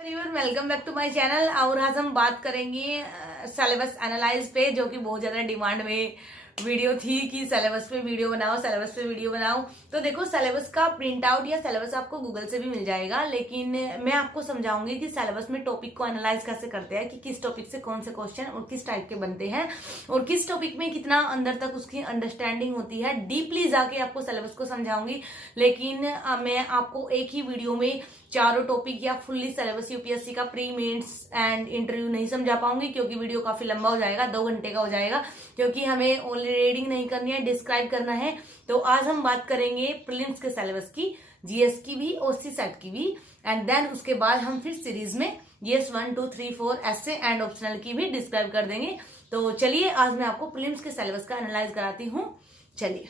Everyone, welcome back to my channel. और आज हम बात करेंगे सिलेबस एनालाइज पे, जो कि बहुत ज्यादा डिमांड में वीडियो थी कि सिलेबस पे वीडियो बनाओ, सिलेबस पे वीडियो बनाओ। तो देखो, सिलेबस का प्रिंट आउट या सिलेबस आपको गूगल से भी मिल जाएगा, लेकिन मैं आपको समझाऊंगी कि सिलेबस में टॉपिक को एनालाइज कैसे करते हैं, कि किस टॉपिक से कौन से क्वेश्चन और किस टाइप के बनते हैं, और किस टॉपिक में कितना अंदर तक उसकी अंडरस्टैंडिंग होती है। डीपली जाके आपको सिलेबस को समझाऊंगी, लेकिन मैं आपको एक ही वीडियो में चारों टॉपिक या फुल्ली सिलेबस यूपीएससी का प्री मेंस एंड इंटरव्यू नहीं समझा पाऊंगी, क्योंकि वीडियो काफी लंबा हो जाएगा, 2 घंटे का हो जाएगा, क्योंकि हमें ओनली रीडिंग नहीं करनी है, डिस्क्राइब करना है। तो आज हम बात करेंगे प्रीलिम्स के सिलेबस की, जीएस की भी और सीसेट की भी, एंड देन उसके बाद हम फिर सीरीज में जीएस 1, 2, 3, 4 ऐसे एंड ऑप्शनल की भी डिस्क्राइब कर देंगे। तो चलिए, आज मैं आपको प्रीलिम्स के सिलेबस का एनालाइज कराती हूँ। चलिए,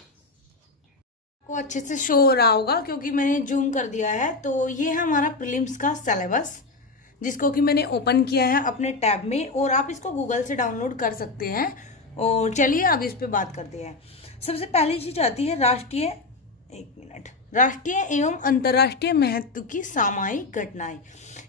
को अच्छे से शो हो रहा होगा क्योंकि मैंने जूम कर दिया है। तो ये है हमारा प्रीलिम्स का सिलेबस, जिसको कि मैंने ओपन किया है अपने टैब में, और आप इसको गूगल से डाउनलोड कर सकते हैं। और चलिए अब इस पे बात करते हैं। सबसे पहली चीज आती है राष्ट्रीय एवं अंतर्राष्ट्रीय महत्व की सामयिक घटनाएं।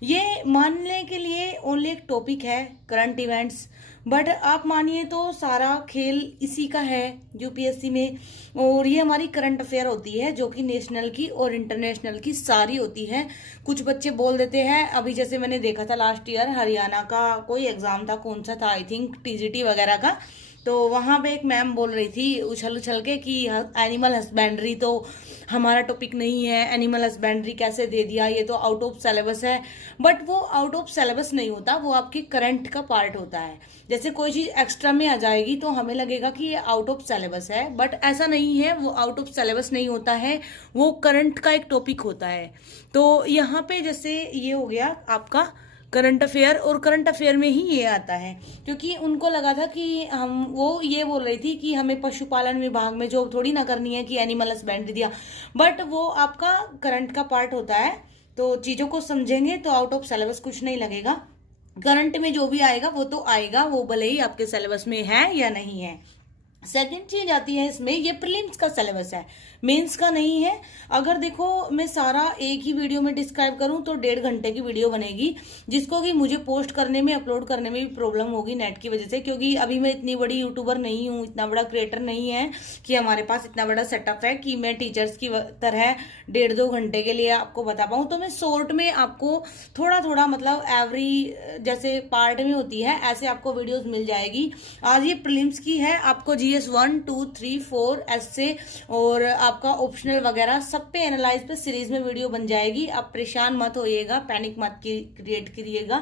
ये मानने के लिए ओनली एक टॉपिक है, करंट इवेंट्स, बट आप मानिए तो सारा खेल इसी का है यूपीएससी में। और ये हमारी करंट अफेयर होती है, जो कि नेशनल की और इंटरनेशनल की सारी होती है। कुछ बच्चे बोल देते हैं, अभी जैसे मैंने देखा था लास्ट ईयर हरियाणा का कोई एग्जाम था, कौन सा था, आई थिंक टीजीटी वगैरह का। तो वहां पे एक मैम बोल रही थी उछल उछल के कि एनिमल हस्बेंड्री तो हमारा टॉपिक नहीं है, एनिमल हस्बेंड्री कैसे दे दिया, ये तो आउट ऑफ सिलेबस है। बट वो आउट ऑफ सिलेबस नहीं होता, वो आपकी करंट का पार्ट होता है। जैसे कोई चीज एक्स्ट्रा में आ जाएगी तो हमें लगेगा कि ये आउट ऑफ सिलेबस है, बट ऐसा नहीं है, वो आउट ऑफ सिलेबस नहीं होता है, वो करंट का एक टॉपिक होता है। तो यहाँ पे जैसे ये हो गया आपका करंट अफेयर, और करंट अफेयर में ही ये आता है, क्योंकि उनको लगा था कि वो ये बोल रही थी कि हमें पशुपालन विभाग में जॉब थोड़ी ना करनी है कि एनिमल हस्बेंड्री दिया, बट वो आपका करंट का पार्ट होता है। तो चीजों को समझेंगे तो आउट ऑफ सिलेबस कुछ नहीं लगेगा। करंट में जो भी आएगा वो तो आएगा, वो भले ही आपके सिलेबस में है या नहीं है। सेकंड चीज आती है इसमें, ये प्रीलिम्स का सिलेबस है, मेंस का नहीं है। अगर देखो मैं सारा एक ही वीडियो में डिस्क्राइब करूं तो 1.5 घंटे की वीडियो बनेगी, जिसको कि मुझे पोस्ट करने में, अपलोड करने में भी प्रॉब्लम होगी नेट की वजह से, क्योंकि अभी मैं इतनी बड़ी यूट्यूबर नहीं हूं, इतना बड़ा क्रिएटर नहीं है कि हमारे पास इतना बड़ा सेटअप है कि मैं टीचर्स की तरह 1.5-2 घंटे के लिए आपको बता पाऊं। तो मैं शॉर्ट में आपको थोड़ा थोड़ा, मतलब एवरी जैसे पार्ट में होती है ऐसे आपको वीडियोज मिल जाएगी। आज ये प्रीलिम्स की है, आपको जीएस 1, 2, 3, 4 ऐसे और आपका ऑप्शनल वगैरह सब पे एनालाइज पे सीरीज में वीडियो बन जाएगी। आप परेशान मत होइएगा, पैनिक मत क्रिएट करिएगा।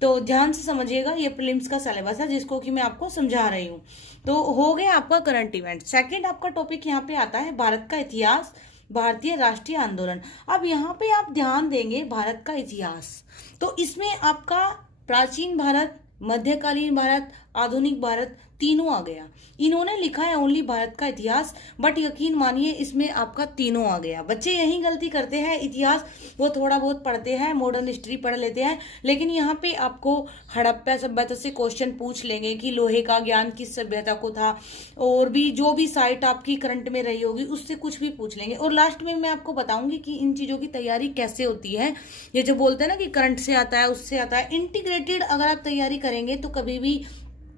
तो ध्यान से समझिएगा, ये प्रीलिम्स का सिलेबस है जिसको कि मैं आपको समझा रही हूँ। तो हो गया आपका करंट इवेंट। सेकंड आपका टॉपिक यहाँ पे आता है भारत का इतिहास, भारतीय राष्ट्रीय आंदोलन। अब यहाँ पे आप ध्यान देंगे भारत का इतिहास, तो इसमें आपका प्राचीन भारत, मध्यकालीन भारत, आधुनिक भारत तीनों आ गया। इन्होंने लिखा है ओनली भारत का इतिहास, बट यकीन मानिए इसमें आपका तीनों आ गया। बच्चे यही गलती करते हैं, इतिहास वो थोड़ा बहुत पढ़ते हैं, मॉडर्न हिस्ट्री पढ़ लेते हैं, लेकिन यहाँ पे आपको हड़प्पा सभ्यता से क्वेश्चन पूछ लेंगे कि लोहे का ज्ञान किस सभ्यता को था, और भी जो भी साइट आपकी करंट में रही होगी उससे कुछ भी पूछ लेंगे। और लास्ट में मैं आपको बताऊंगी कि इन चीजों की तैयारी कैसे होती है। ये जो बोलते हैं ना कि करंट से आता है, उससे आता है, इंटीग्रेटेड अगर आप तैयारी करेंगे तो कभी भी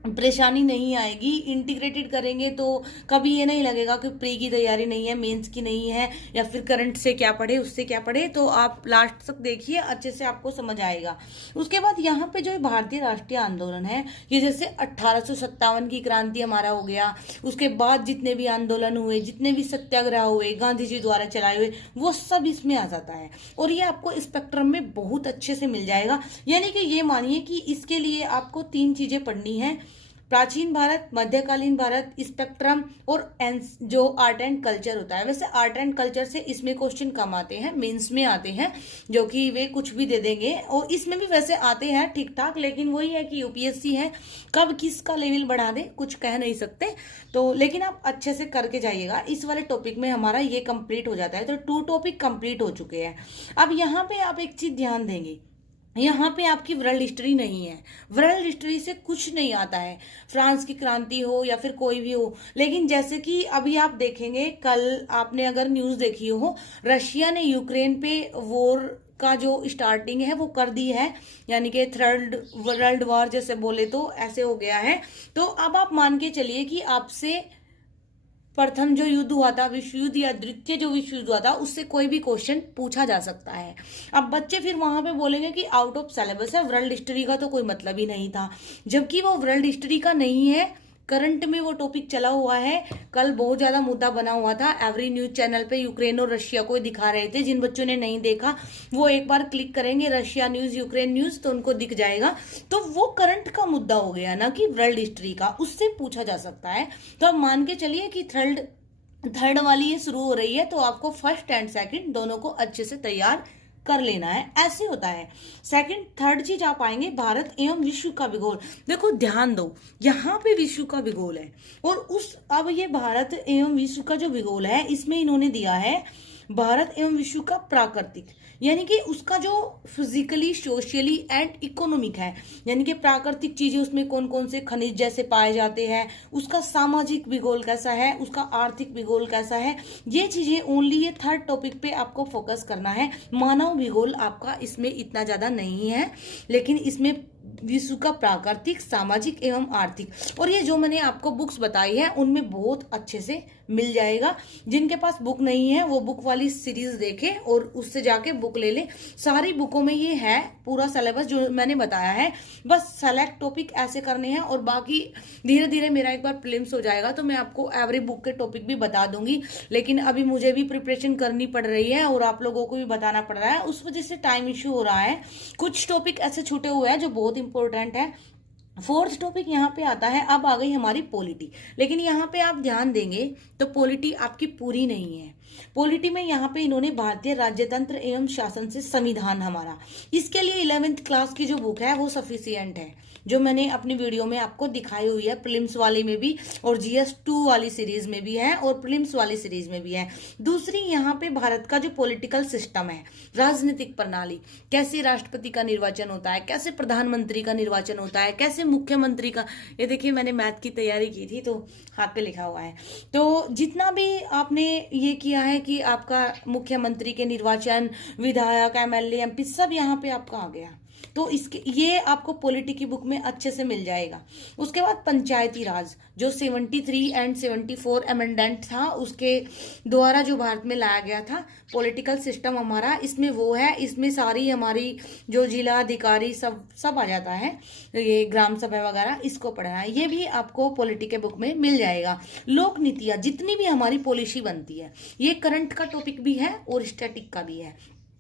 परेशानी नहीं आएगी। इंटीग्रेटेड करेंगे तो कभी ये नहीं लगेगा कि प्री की तैयारी नहीं है, मेंस की नहीं है, या फिर करंट से क्या पढ़े उससे क्या पढ़े। तो आप लास्ट तक देखिए, अच्छे से आपको समझ आएगा। उसके बाद यहाँ पे जो भारतीय राष्ट्रीय आंदोलन है, ये जैसे 1857 की क्रांति हमारा हो गया, उसके बाद जितने भी आंदोलन हुए, जितने भी सत्याग्रह हुए गांधी जी द्वारा चलाए हुए, वो सब इसमें आ जाता है, और ये आपको स्पेक्ट्रम में बहुत अच्छे से मिल जाएगा। यानी कि ये मानिए कि इसके लिए आपको 3 चीजें पढ़नी है, प्राचीन भारत, मध्यकालीन भारत, स्पेक्ट्रम, और जो आर्ट एंड कल्चर होता है। वैसे आर्ट एंड कल्चर से इसमें क्वेश्चन कम आते हैं, मेंस में आते हैं, जो कि वे कुछ भी दे देंगे, और इसमें भी वैसे आते हैं ठीक ठाक, लेकिन वही है कि यूपीएससी है, कब किसका लेवल बढ़ा दे कुछ कह नहीं सकते। तो लेकिन आप अच्छे से करके जाइएगा। इस वाले टॉपिक में हमारा ये कंप्लीट हो जाता है, तो 2 टॉपिक कंप्लीट हो चुके हैं। अब यहाँ पे आप एक चीज ध्यान देंगे, यहाँ पे आपकी वर्ल्ड हिस्ट्री नहीं है, वर्ल्ड हिस्ट्री से कुछ नहीं आता है, फ्रांस की क्रांति हो या फिर कोई भी हो। लेकिन जैसे कि अभी आप देखेंगे, कल आपने अगर न्यूज देखी हो, रशिया ने यूक्रेन पे वॉर का जो स्टार्टिंग है वो कर दी है, यानी कि थर्ड वर्ल्ड वॉर जैसे बोले तो ऐसे हो गया है। तो अब आप मान के चलिए कि आपसे प्रथम जो युद्ध हुआ था, विश्व युद्ध, या द्वितीय जो विश्व युद्ध हुआ था, उससे कोई भी क्वेश्चन पूछा जा सकता है। अब बच्चे फिर वहां पे बोलेंगे कि आउट ऑफ सिलेबस है, वर्ल्ड हिस्ट्री का तो कोई मतलब ही नहीं था, जबकि वो वर्ल्ड हिस्ट्री का नहीं है, करंट में वो टॉपिक चला हुआ है। कल बहुत ज्यादा मुद्दा बना हुआ था, एवरी न्यूज चैनल पे यूक्रेन और रशिया को दिखा रहे थे। जिन बच्चों ने नहीं देखा वो एक बार क्लिक करेंगे रशिया न्यूज, यूक्रेन न्यूज, तो उनको दिख जाएगा। तो वो करंट का मुद्दा हो गया ना कि वर्ल्ड हिस्ट्री का, उससे पूछा जा सकता है। तो अब मान के चलिए कि थर्ड वाली ये शुरू हो रही है, तो आपको फर्स्ट एंड सेकंड दोनों को अच्छे से तैयार कर लेना है, ऐसे होता है। सेकंड थर्ड चीज आप आएंगे भारत एवं विश्व का भूगोल। देखो ध्यान दो, यहाँ पे विश्व का भूगोल है, और अब ये भारत एवं विश्व का जो भूगोल है इसमें इन्होंने दिया है भारत एवं विश्व का प्राकृतिक, यानी कि उसका जो फिजिकली, सोशली एंड इकोनॉमिक है, यानी कि प्राकृतिक चीजें उसमें कौन कौन से खनिज जैसे पाए जाते हैं, उसका सामाजिक भूगोल कैसा है, उसका आर्थिक भूगोल कैसा है, ये चीजें ओनली ये थर्ड टॉपिक पे आपको फोकस करना है। मानव भूगोल आपका इसमें इतना ज्यादा नहीं है, लेकिन इसमें विश्व का प्राकृतिक, सामाजिक एवं आर्थिक, और ये जो मैंने आपको बुक्स बताई है उनमें बहुत अच्छे से मिल जाएगा। जिनके पास बुक नहीं है वो बुक वाली सीरीज देखे और उससे जाके बुक ले ले। सारी बुकों में ये है पूरा सिलेबस जो मैंने बताया है, बस सेलेक्ट टॉपिक ऐसे करने हैं, और बाकी धीरे धीरे मेरा एक बार प्रीलिम्स हो जाएगा तो मैं आपको एवरी बुक के टॉपिक भी बता दूंगी। लेकिन अभी मुझे भी प्रिपरेशन करनी पड़ रही है और आप लोगों को भी बताना पड़ रहा है, उस वजह से टाइम इश्यू हो रहा है। कुछ टॉपिक ऐसे छूटे हुए हैं जो बहुत इंपॉर्टेंट है। फोर्थ टॉपिक यहाँ पे आता है, अब आ गई हमारी पॉलिटी। लेकिन यहाँ पे आप ध्यान देंगे तो पॉलिटी आपकी पूरी नहीं है। पॉलिटी में यहाँ पे इन्होंने भारतीय राज्यतंत्र एवं शासन से संविधान हमारा, इसके लिए 11th क्लास की जो बुक है वो सफिशियंट है, जो मैंने अपनी वीडियो में आपको दिखाई हुई है, प्रीलिम्स वाले में भी और GS2 वाली सीरीज में भी है और प्रीलिम्स वाली सीरीज में भी है। दूसरी यहाँ पे भारत का जो पॉलिटिकल सिस्टम है, राजनीतिक प्रणाली, कैसे राष्ट्रपति का निर्वाचन होता है, कैसे प्रधानमंत्री का निर्वाचन होता है, कैसे मुख्यमंत्री का, ये देखिए मैंने मैथ की तैयारी की थी तो हाथ पे लिखा हुआ है। तो जितना भी आपने ये किया है कि आपका मुख्यमंत्री के निर्वाचन, विधायक, MLA, MP सब यहाँ पे आपका आ गया, तो इसके ये आपको पॉलिटी की बुक में अच्छे से मिल जाएगा। उसके बाद पंचायती राज जो 73 एंड 74 अमेंडमेंट था उसके द्वारा जो भारत में लाया गया था, पॉलिटिकल सिस्टम हमारा इसमें वो है, इसमें सारी हमारी जो जिला अधिकारी सब आ जाता है, ये ग्राम सभा वगैरह, इसको पढ़ना है, ये भी आपको पॉलिटी के बुक में मिल जाएगा। लोक नीतियां, जितनी भी हमारी पॉलिसी बनती है, ये करंट का टॉपिक भी है और स्टैटिक का भी है।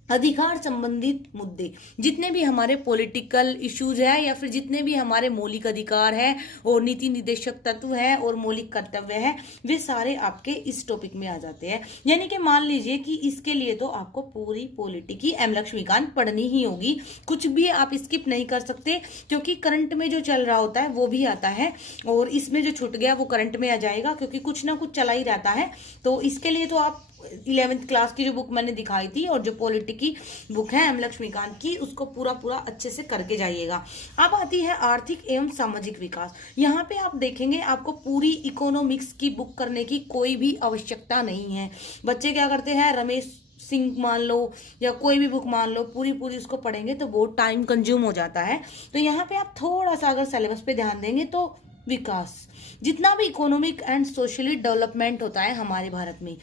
अधिकार संबंधित मुद्दे, जितने भी हमारे पॉलिटिकल इश्यूज है या फिर जितने भी हमारे मौलिक अधिकार है और नीति निर्देशक तत्व है और मौलिक कर्तव्य है, वे सारे आपके इस टॉपिक में आ जाते हैं। यानी कि मान लीजिए कि इसके लिए तो आपको पूरी पॉलिटी की एम लक्ष्मीकांत पढ़नी ही होगी, कुछ भी आप स्किप नहीं कर सकते, क्योंकि करंट में जो चल रहा होता है वो भी आता है और इसमें जो छूट गया वो करंट में आ जाएगा, क्योंकि कुछ ना कुछ चला ही रहता है। तो इसके लिए तो आप 11th क्लास की जो बुक मैंने दिखाई थी और जो पॉलिटी की बुक है एम लक्ष्मीकांत की, उसको पूरा अच्छे से करके जाइएगा। अब आती है आर्थिक एवं सामाजिक विकास। यहाँ पे आप देखेंगे आपको पूरी इकोनॉमिक्स की बुक करने की कोई भी आवश्यकता नहीं है। बच्चे क्या करते हैं, रमेश सिंह मान लो या कोई भी बुक मान लो, पूरी उसको पढ़ेंगे तो बहुत टाइम कंज्यूम हो जाता है। तो यहाँ पे आप थोड़ा सा अगर सिलेबस पे ध्यान देंगे तो विकास, जितना भी इकोनॉमिक एंड सोशली डेवलपमेंट होता है हमारे भारत में,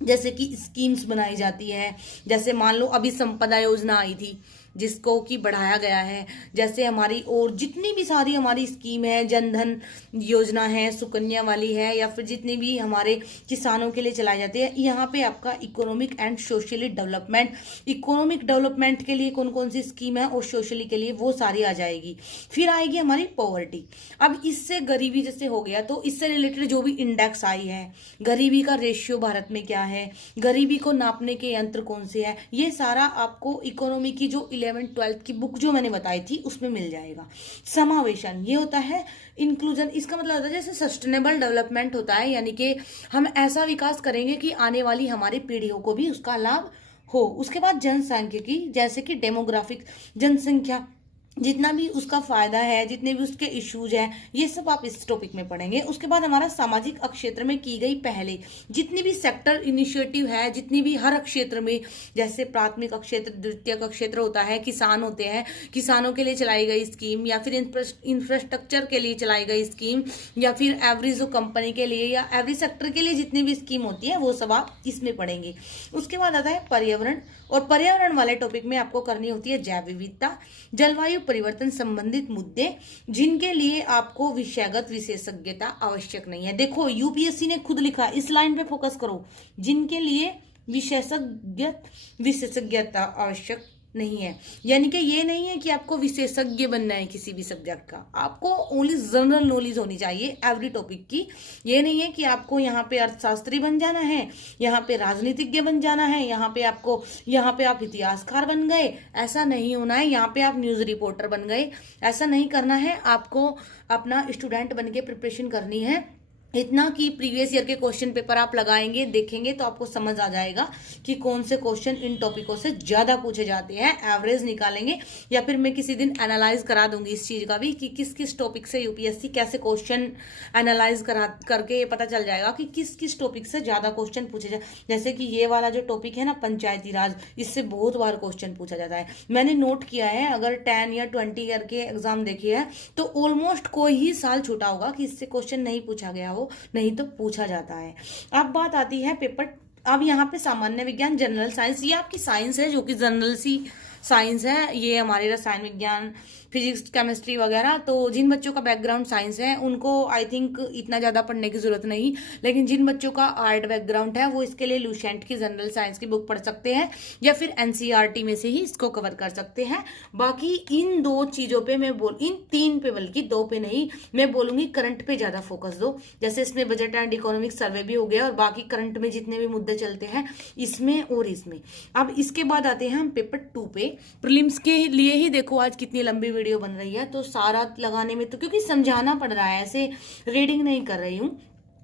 जैसे कि स्कीम्स बनाई जाती है, जैसे मान लो अभी संपदा योजना आई थी जिसको कि बढ़ाया गया है, जैसे हमारी और जितनी भी सारी हमारी स्कीम है, जनधन योजना है, सुकन्या वाली है, या फिर जितनी भी हमारे किसानों के लिए चलाई जाती है, यहाँ पे आपका economic and socially development, economic development के लिए कौन कौन सी स्कीम है और सोशली के लिए वो सारी आ जाएगी। फिर आएगी हमारी पॉवर्टी। अब इससे गरीबी जैसे हो गया तो इससे रिलेटेड जो भी इंडेक्स आई है, गरीबी का रेशियो भारत में क्या है, गरीबी को नापने के यंत्र कौन से है, ये सारा आपको इकोनॉमी की जो 11th 12th की बुक जो मैंने बताई थी उसमें मिल जाएगा। समावेशन ये होता है इंक्लूजन, इसका मतलब होता है जैसे सस्टेनेबल डेवलपमेंट होता है, यानी कि हम ऐसा विकास करेंगे कि आने वाली हमारी पीढ़ियों को भी उसका लाभ हो। उसके बाद जनसांख्यिकी, जैसे कि डेमोग्राफिक, जनसंख्या जितना भी उसका फायदा है, जितने भी उसके इश्यूज हैं, ये सब आप इस टॉपिक में पढ़ेंगे। उसके बाद हमारा सामाजिक क्षेत्र में की गई पहले जितनी भी सेक्टर इनिशिएटिव है, जितनी भी हर क्षेत्र में, जैसे प्राथमिक क्षेत्र, द्वितीयक क्षेत्र होता है, किसान होते हैं, किसानों के लिए चलाई गई स्कीम, या फिर इंफ्रास्ट्रक्चर के लिए चलाई गई स्कीम, या फिर एवरी जो कंपनी के लिए या एवरी सेक्टर के लिए जितनी भी स्कीम होती है वो सब आप इसमें पढ़ेंगे। उसके बाद आता है पर्यावरण, और पर्यावरण वाले टॉपिक में आपको करनी होती है जैव विविधता, जलवायु परिवर्तन संबंधित मुद्दे, जिनके लिए आपको विषयगत विशेषज्ञता आवश्यक नहीं है। देखो यूपीएससी ने खुद लिखा, इस लाइन पे फोकस करो, जिनके लिए विशेषज्ञता आवश्यक नहीं है। यानी कि ये नहीं है कि आपको विशेषज्ञ बनना है किसी भी सब्जेक्ट का, आपको ओनली जनरल नॉलेज होनी चाहिए एवरी टॉपिक की। ये नहीं है कि आपको यहाँ पे अर्थशास्त्री बन जाना है, यहाँ पे राजनीतिज्ञ बन जाना है, यहाँ पे आप इतिहासकार बन गए, ऐसा नहीं होना है। यहाँ पे आप न्यूज रिपोर्टर बन गए, ऐसा नहीं करना है। आपको अपना स्टूडेंट बन के प्रिपरेशन करनी है। इतना कि प्रीवियस ईयर के क्वेश्चन पेपर आप लगाएंगे, देखेंगे तो आपको समझ आ जाएगा कि कौन से क्वेश्चन इन टॉपिकों से ज्यादा पूछे जाते हैं। एवरेज निकालेंगे, या फिर मैं किसी दिन एनालाइज करा दूंगी इस चीज का भी कि किस किस टॉपिक से यूपीएससी कैसे क्वेश्चन एनालाइज करके ये पता चल जाएगा कि किस किस टॉपिक से ज्यादा क्वेश्चन पूछे जाए। जैसे कि ये वाला जो टॉपिक है ना, पंचायती राज, इससे बहुत बार क्वेश्चन पूछा जाता है। मैंने नोट किया है, अगर 10 या 20 ईयर के एग्जाम देखिए है तो ऑलमोस्ट कोई ही साल छूटा होगा कि इससे क्वेश्चन नहीं पूछा गया हो, नहीं तो पूछा जाता है। अब बात आती है पेपर, अब यहाँ पे सामान्य विज्ञान, जनरल साइंस, ये आपकी साइंस है जो कि जनरल सी साइंस है। ये हमारे रसायन विज्ञान, फिजिक्स, केमिस्ट्री वगैरह, तो जिन बच्चों का बैकग्राउंड साइंस है उनको आई थिंक इतना ज़्यादा पढ़ने की जरूरत नहीं, लेकिन जिन बच्चों का आर्ट बैकग्राउंड है वो इसके लिए लुसेंट की जनरल साइंस की बुक पढ़ सकते हैं, या फिर एनसीईआरटी में से ही इसको कवर कर सकते हैं। बाकी इन दो चीज़ों पे इन तीन पे, बल्कि दो पे नहीं, मैं बोलूंगी करंट पे ज़्यादा फोकस दो। जैसे इसमें बजट एंड इकोनॉमिक सर्वे भी हो गया, और बाकी करंट में जितने भी मुद्दे चलते हैं इसमें और इसमें। अब इसके बाद आते हैं हम पेपर 2 पे। प्रीलिम्स के लिए ही देखो आज कितनी लंबी वीडियो बन रही है, तो सारा लगाने में तो क्योंकि समझाना पड़ रहा है, ऐसे रीडिंग नहीं कर रही हूँ।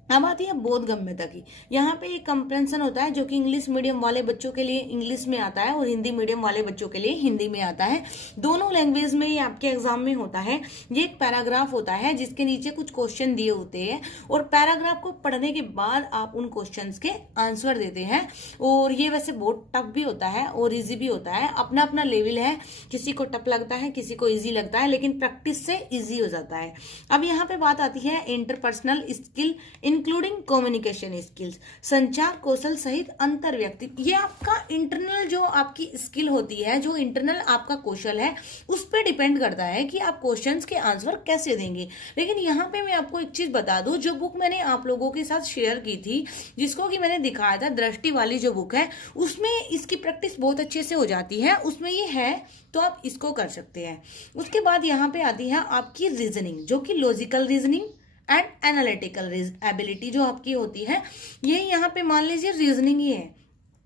अब आती है बोधगम्यता की। यहाँ पे एक कंप्रेंशन होता है जो कि इंग्लिश मीडियम वाले बच्चों के लिए इंग्लिश में आता है और हिंदी मीडियम वाले बच्चों के लिए हिंदी में आता है। दोनों लैंग्वेज में ये आपके एग्जाम में होता है। ये एक पैराग्राफ होता है जिसके नीचे कुछ क्वेश्चन दिए होते हैं, और पैराग्राफ को पढ़ने के बाद आप उन क्वेश्चन के आंसर देते हैं। और ये वैसे बहुत टफ भी होता है और ईजी भी होता है, अपना अपना लेवल है, किसी को टफ लगता है, किसी को ईजी लगता है, लेकिन प्रैक्टिस से ईजी हो जाता है। अब यहाँ पे बात आती है interpersonal skill including communication skills, संचार कौशल सहित अंतर व्यक्ति। ये आपका इंटरनल जो आपकी स्किल होती है, जो इंटरनल आपका कौशल है, उस पर डिपेंड करता है कि आप क्वेश्चंस के आंसर कैसे देंगे। लेकिन यहाँ पे मैं आपको एक चीज बता दूं, जो बुक मैंने आप लोगों के साथ शेयर की थी, जिसको कि मैंने दिखाया था, दृष्टि वाली जो बुक है, उसमें इसकी प्रैक्टिस बहुत अच्छे से हो जाती है। उसमें ये है तो आप इसको कर सकते हैं। उसके बाद यहाँ पे आती है आपकी रीजनिंग, जो कि logical reasoning and analytical ability जो आपकी होती है, ये यहाँ पे मान लीजिए रीजनिंग ही है।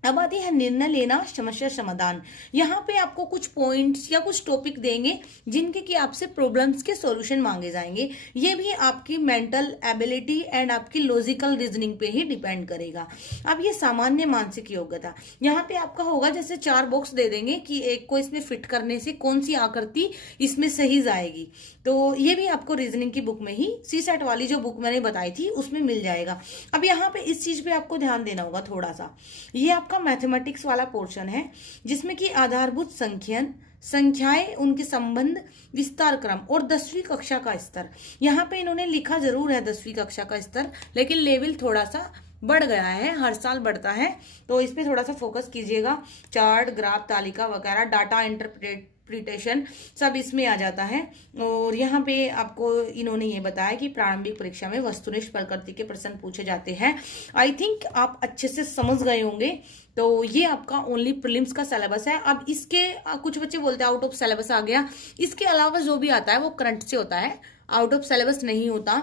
अब आती है निर्णय लेना, समस्या समाधान। यहाँ पे आपको कुछ पॉइंट्स या कुछ टॉपिक देंगे जिनके कि आपसे प्रॉब्लम्स के सॉल्यूशन मांगे जाएंगे। ये भी आपकी मेंटल एबिलिटी एंड आपकी लॉजिकल रीजनिंग पे ही डिपेंड करेगा। अब ये सामान्य मानसिक योग्यता, यहाँ पे आपका होगा जैसे 4 बॉक्स दे देंगे कि एक को इसमें फिट करने से कौन सी आकृति इसमें सही जाएगी, तो ये भी आपको रीजनिंग की बुक में ही, सीसेट वाली जो बुक मैंने बताई थी उसमें मिल जाएगा। अब यहाँ पे इस चीज पे आपको ध्यान देना होगा थोड़ा सा, ये आपका मैथमेटिक्स वाला पोर्शन है जिसमें कि आधारभूत संख्याएं, उनके संबंध, विस्तार क्रम और 10वीं कक्षा का स्तर। यहाँ पे इन्होंने लिखा जरूर है 10वीं कक्षा का स्तर, लेकिन लेवल थोड़ा सा बढ़ गया है, हर साल बढ़ता है, तो इस पे थोड़ा सा फोकस कीजिएगा। चार्ट, ग्राफ, तालिका वगैरह, डाटा इंटरप्रिटेशन सब इसमें आ जाता है। और यहाँ पे आपको इन्होंने ये बताया कि प्रारंभिक परीक्षा में वस्तुनिष्ठ प्रकृति के प्रश्न पूछे जाते हैं। आई थिंक आप अच्छे से समझ गए होंगे। तो ये आपका ओनली प्रीलिम्स का सिलेबस है। अब इसके कुछ बच्चे बोलते हैं आउट ऑफ सिलेबस आ गया, इसके अलावा जो भी आता है वो करंट से होता है, आउट ऑफ सिलेबस नहीं होता।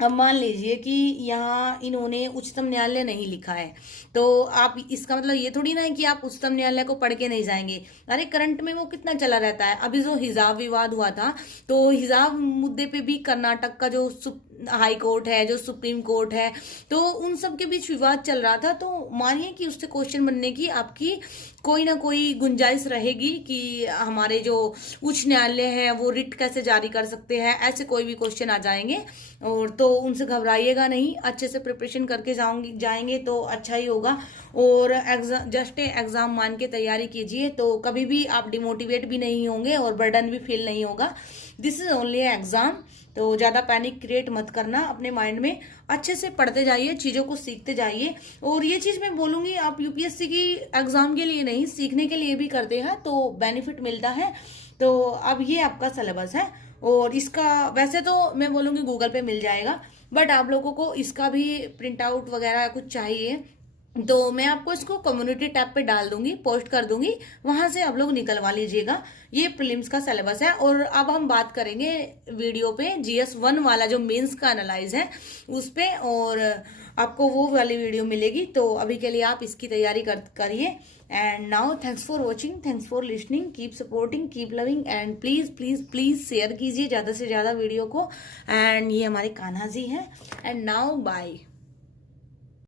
अब मान लीजिए कि यहाँ इन्होंने उच्चतम न्यायालय नहीं लिखा है, तो आप इसका मतलब ये थोड़ी ना है कि आप उच्चतम न्यायालय को पढ़ के नहीं जाएंगे। अरे करंट में वो कितना चला रहता है। अभी जो हिजाब विवाद हुआ था, तो हिजाब मुद्दे पे भी कर्नाटक का जो हाई कोर्ट है, जो सुप्रीम कोर्ट है, तो उन सब के बीच विवाद चल रहा था। तो मानिए कि उससे क्वेश्चन बनने की आपकी कोई ना कोई गुंजाइश रहेगी कि हमारे जो उच्च न्यायालय है वो रिट कैसे जारी कर सकते हैं, ऐसे कोई भी क्वेश्चन आ जाएंगे। और तो उनसे घबराइएगा नहीं, अच्छे से प्रिपरेशन करके जाएंगे तो अच्छा ही होगा। और एग्जाम जस्ट एग्जाम मान के तैयारी कीजिए, तो कभी भी आप डिमोटिवेट भी नहीं होंगे और बर्डन भी फील नहीं होगा। This is only exam. तो ज़्यादा पैनिक क्रिएट मत करना अपने माइंड में, अच्छे से पढ़ते जाइए, चीज़ों को सीखते जाइए। और ये चीज़ मैं बोलूँगी, आप यूपीएससी की एग्ज़ाम के लिए नहीं, सीखने के लिए भी करते हैं तो बेनिफिट मिलता है। तो अब ये आपका सिलेबस है, और इसका वैसे तो मैं बोलूँगी गूगल पे मिल जाएगा, बट आप लोगों को इसका भी प्रिंट आउट वगैरह कुछ चाहिए तो मैं आपको इसको कम्युनिटी टैब पे डाल दूंगी, पोस्ट कर दूंगी, वहां से आप लोग निकलवा लीजिएगा। ये प्रीलिम्स का सिलेबस है। और अब हम बात करेंगे वीडियो पे GS1 वाला जो मेंस का एनालाइज है उस पे, और आपको वो वाली वीडियो मिलेगी। तो अभी के लिए आप इसकी तैयारी करिए। And now thanks for watching, thanks for listening, keep supporting, keep loving, and please please please share कीजिए ज्यादा से ज्यादा वीडियो को। एंड ये हमारे कान्हा जी हैं। And now bye.